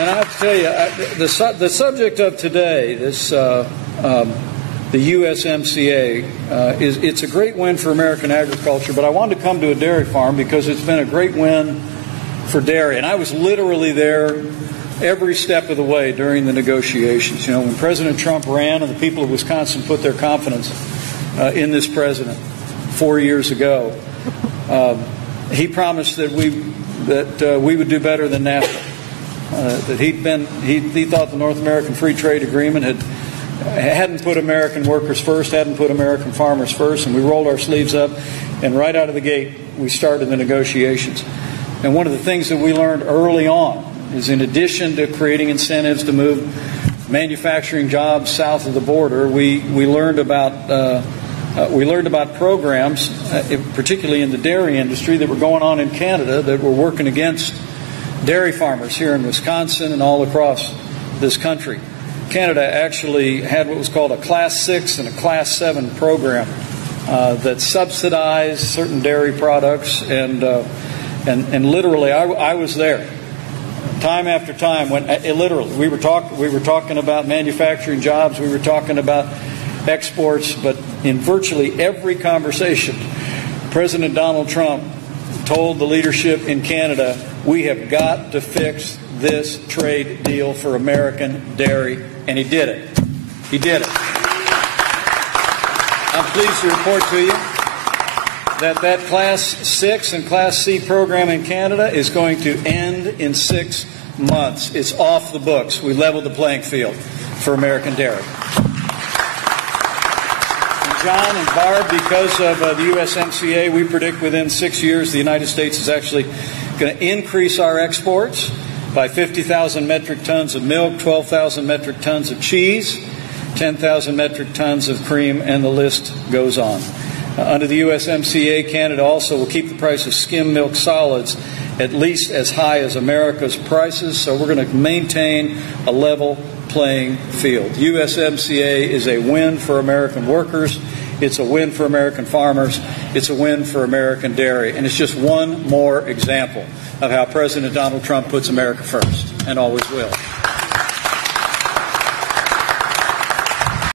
And I have to tell you, the subject of today, the USMCA, it's a great win for American agriculture, but I wanted to come to a dairy farm because it's been a great win for dairy. And I was literally there every step of the way during the negotiations. You know, when President Trump ran and the people of Wisconsin put their confidence in this president 4 years ago, he promised that we would do better than NAFTA. That he thought the North American Free Trade Agreement hadn't put American workers first, hadn't put American farmers first, and we rolled our sleeves up, and right out of the gate we started the negotiations. And one of the things that we learned early on is, in addition to creating incentives to move manufacturing jobs south of the border, we learned about programs, particularly in the dairy industry, that were going on in Canada that were working against dairy farmers here in Wisconsin and all across this country. Canada actually had what was called a Class 6 and a Class 7 program that subsidized certain dairy products, and literally I was there time after time when literally we were talking about manufacturing jobs, we were talking about exports, but in virtually every conversation, President Donald Trump told the leadership in Canada, we have got to fix this trade deal for American dairy, and he did it. He did it. I'm pleased to report to you that Class 6 and Class C program in Canada is going to end in 6 months. It's off the books. We leveled the playing field for American dairy. John and Barb, because of the USMCA, we predict within 6 years the United States is actually going to increase our exports by 50,000 metric tons of milk, 12,000 metric tons of cheese, 10,000 metric tons of cream, and the list goes on. Under the USMCA, Canada also will keep the price of skim milk solids at least as high as America's prices, so we're going to maintain a level playing field. USMCA is a win for American workers. It's a win for American farmers. It's a win for American dairy. And it's just one more example of how President Donald Trump puts America first and always will.